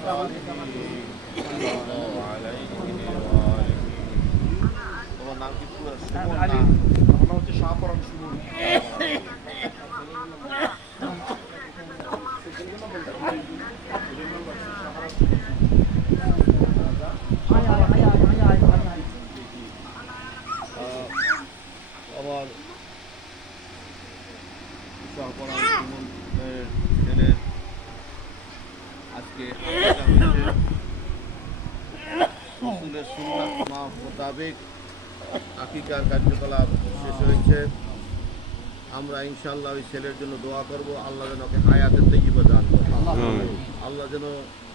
الصالحين صلى الله عليه وآله। তোমার নাম কি পুরো সুমন না? আমার নাম হচ্ছে শাহপরান সুমন। আমার শাহপরান সুমনের ছেলের আজকে রসুলের সুন্নাত মোতাবেক আকিকার কার্যকলাপ শেষ হয়েছে। আমরা ইনশাআল্লাহ ওই ছেলের জন্য দোয়া করব, আল্লাহ যেন ওকে হায়াতের তাইয়্যিবা দান করে, আল্লাহ যেন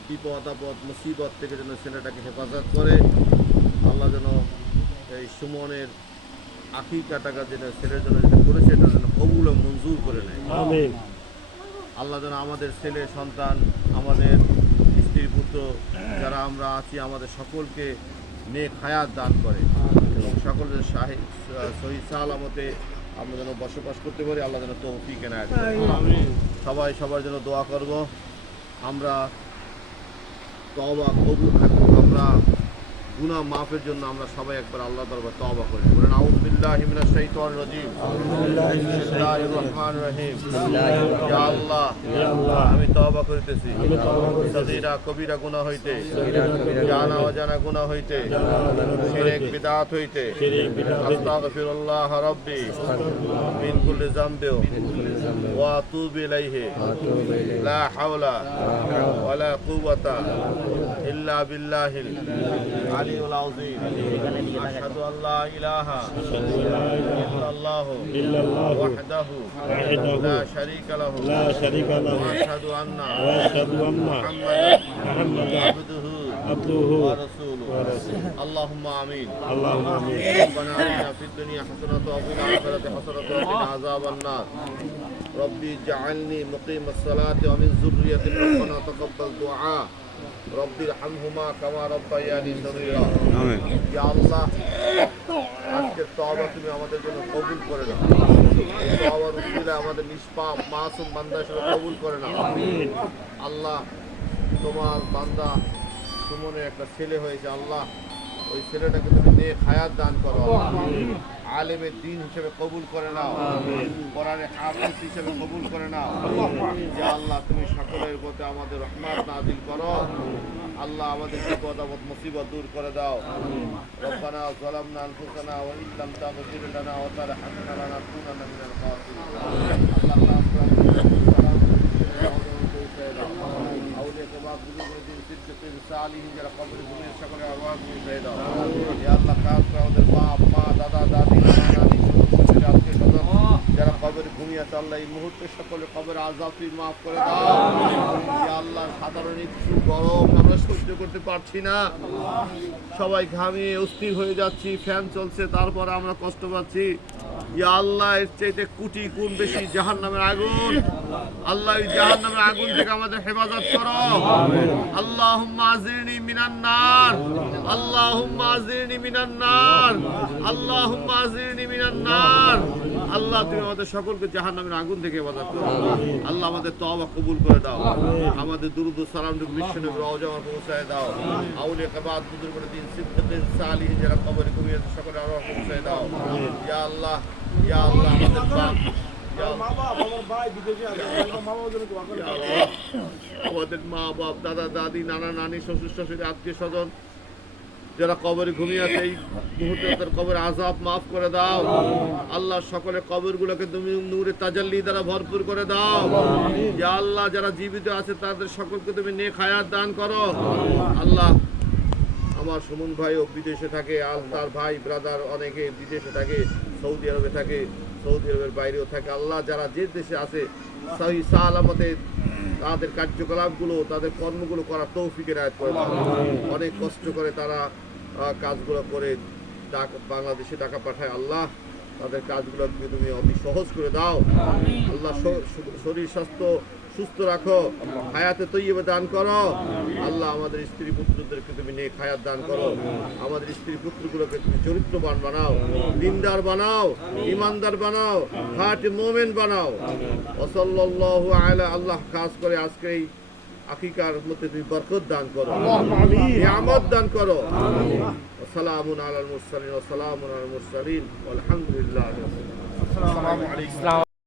বিপদ আপদ মুসিবত থেকে যেন ছেলেটাকে হেফাজত করে, আল্লাহ যেন এই সুমনের আকিকাটাকে যেটা ছেলের জন্য যেটা করেছে এটা যেন কবুল ও মঞ্জুর করে নেয়। আমিন। আল্লাহ যেন আমাদের ছেলে সন্তান, আমাদের স্ত্রী পুত্র যারা আমরা আছি আমাদের সকলকে নেক হায়াত দান করে এবং সকলের সহি সালামতে আমরা যেন বসবাস করতে পারি, আল্লাহ যেন তৌফিক এনায়েত করে। সবাই সবার জন্য দোয়া করব। আমরা তওবা কবুল আমরা গুনাহ মাফের জন্য আমরা সবাই একবার আল্লাহ দরবার তওবা করি। বলেন আউযু বিল্লাহি মিনাশ শাইতানির রাজীম, বিসমিল্লাহির রহমানির রহিম। ইয়া আল্লাহ, আমি তওবা করিতেছি সগীরা কবিরা গুনাহ হইতে, জানা অজানা গুনাহ হইতে, শিরক বিদআত হইতে। আস্তাগফিরুল্লাহ রাব্বি মিন কুল্লি যামবিন ওয়া আতুবু ইলাইহি লা হাওলা ওয়ালা কুওয়াতা ইল্লা বিল্লাহিল আলিয়ুল আযীম। আশহাদু আল্লা ইলাহা ইল্লাল্লাহু ওয়াহদাহু লা শারীকা লাহু ওয়া আশহাদু আন্না মুহাম্মাদান আবদুহু ওয়া রাসূলুহু। আল্লাহুম্মা আমিন। রব্বানা আতিনা ফিদ দুনিয়া হাসানাতাও ওয়া ফিল আখিরাতি হাসানাতাও ওয়া কিনা আযাবান নার। রব্বি ইজআলনি মুকিমাস সালাতি ওয়া মিন যুররিয়্যাতি রব্বানা তাকাব্বাল দুআ। রব্বির হামহুমা কামা রব্বায়ানি সগীরা। আমিন। ইয়া আল্লাহ, আজকের তওবা তুমি আমাদের জন্য কবুল করে নাও। এই তওবার উসিলায় আমাদের নিষ্পাপ মাসুম বান্দা হিসেবে কবুল করে নাও। আমিন। আল্লাহ, তোমার বান্দা সুমনের একটা ছেলে হয়েছে, আল্লাহ ওই ছেলেটাকে তুমি নেক হায়াত দান করো, আলেমে দ্বীন হিসেবে কবুল করে নাও, কোরআনে হাফেজ হিসেবে কবুল করে নাও। ইয়া আল্লাহ, তুমি সকলের প্রতি আমাদের রহমত নাযিল করো। আল্লাহ, আমাদের বিপদ আপদ মুসিবত দূর করে দাও। রব্বানা যালামনা আনফুসানা ওয়া ইন লাম তাগফির লানা ওয়া তারহামনা লানাকুনান্না মিনাল খাসিরিন। আল্লাহ, আউলিয়া কেবাব বুজুর্গদের সিদ্দিকিন সালিহিন যারা কবরে ঘুমিয়ে সকলের আওয়াজ পৌঁছে দাও। ইয়া আল্লাহ, খাস করে আমাদের বাপ মা দাদা দাদি নানা নানি শ্বশুর আত্মীয় স্বজন যারা কবরে ঘুমিয়ে আছে, আল্লাহ এই মুহূর্তে সকলে কবরের আযাব মাফ করে দাও। ইয়া আল্লাহ, সাধারণ একটু গরম আমরা সহ্য করতে পারছি না, সবাই ঘামিয়ে অস্থির হয়ে যাচ্ছি, ফ্যান চলছে তারপরে আমরা কষ্ট পাচ্ছি। ইয়া আল্লাহ, এর চাইতে কোটি গুণ বেশি জাহান্নামের আগুন, আল্লাহ এই জাহান্নামের আগুন থেকে আমাদের হেফাজত করো। আল্লাহুম্মা আজিরনি মিনান নার, আল্লাহুম্মা আজিরনি মিনান নার, আল্লাহুম্মা আজিরনি মিনান নার। আল্লাহ, তুমি আমাদের সকলকে জাহান্নামের আগুন থেকে হেফাজত করো। আল্লাহ, আমাদের তওবা কবুল করে দাও, আমাদের দুরূদ ও সালাম বিশ্বনবীর রওজা পৌঁছায় দাও। আউলিয়া কেবাদ বুজুর্গদের সিদ্দিকিন সালিহিন যারা কবরে ঘুমিয়ে আছে সকলের আরওয়াহ পৌঁছায় দাও। ইয়া আল্লাহ, ইয়া আল্লাহ, আমাদের মা বাপ দাদা দাদি নানা নানি শ্বশুর শাশুড়ি আত্মীয় স্বজন যারা কবরে ঘুমিয়ে আছে, এই মুহূর্তে তাদের কবরের আযাব মাফ করে দাও। আল্লাহ, সকলের কবরগুলোকে তুমি নূরে তাজাল্লি দ্বারা ভরপুর করে দাও। ইয়া আল্লাহ, যারা জীবিত আছে তাদের সকলকে তুমি নেক হায়াত দান করো। আল্লাহ, আমার সুমন ভাইও বিদেশে থাকে, তার ভাই ব্রাদার অনেকে বিদেশে থাকে, সৌদি আরবে থাকে, সৌদি আরবের বাইরেও থাকে। আল্লাহ, যারা যে দেশে আছে সহি সালামতে তাদের কার্যকলাপগুলো তাদের কর্মগুলো করার তৌফিক এনায়েত করে দাও। অনেক কষ্ট করে তারা কাজগুলো করে বাংলাদেশে টাকা পাঠায়, আল্লাহ তাদের কাজগুলোকে তুমি অতি সহজ করে দাও। আল্লাহ, শরীর স্বাস্থ্য সুস্থ রাখো, হায়াতে তৈয়বা দান করো। আল্লাহ, আমাদের স্ত্রী পুত্রদেরকে তুমি নেক হায়াত দান করো, আমাদের স্ত্রী পুত্রগুলোকে তুমি চরিত্রবান বানাও, দিনদার বানাও, ইমানদার বানাও, খাঁটি মুমিন বানাও। ওয়া সাল্লাল্লাহু আলা। আল্লাহ, খাস করে আজকে এই আকিকার মধ্যে তুমি বরকত দান করো, আল্লাহুম্মা আমিন। নিয়ামত দান করো। ওয়াসালামুন আলাল মুরসালিন ওয়াসালামুন আলাল মুরসালিন ওয়ালহামদুলিল্লাহি রাব্বিল আলামিন। আসসালামু আলাইকুম।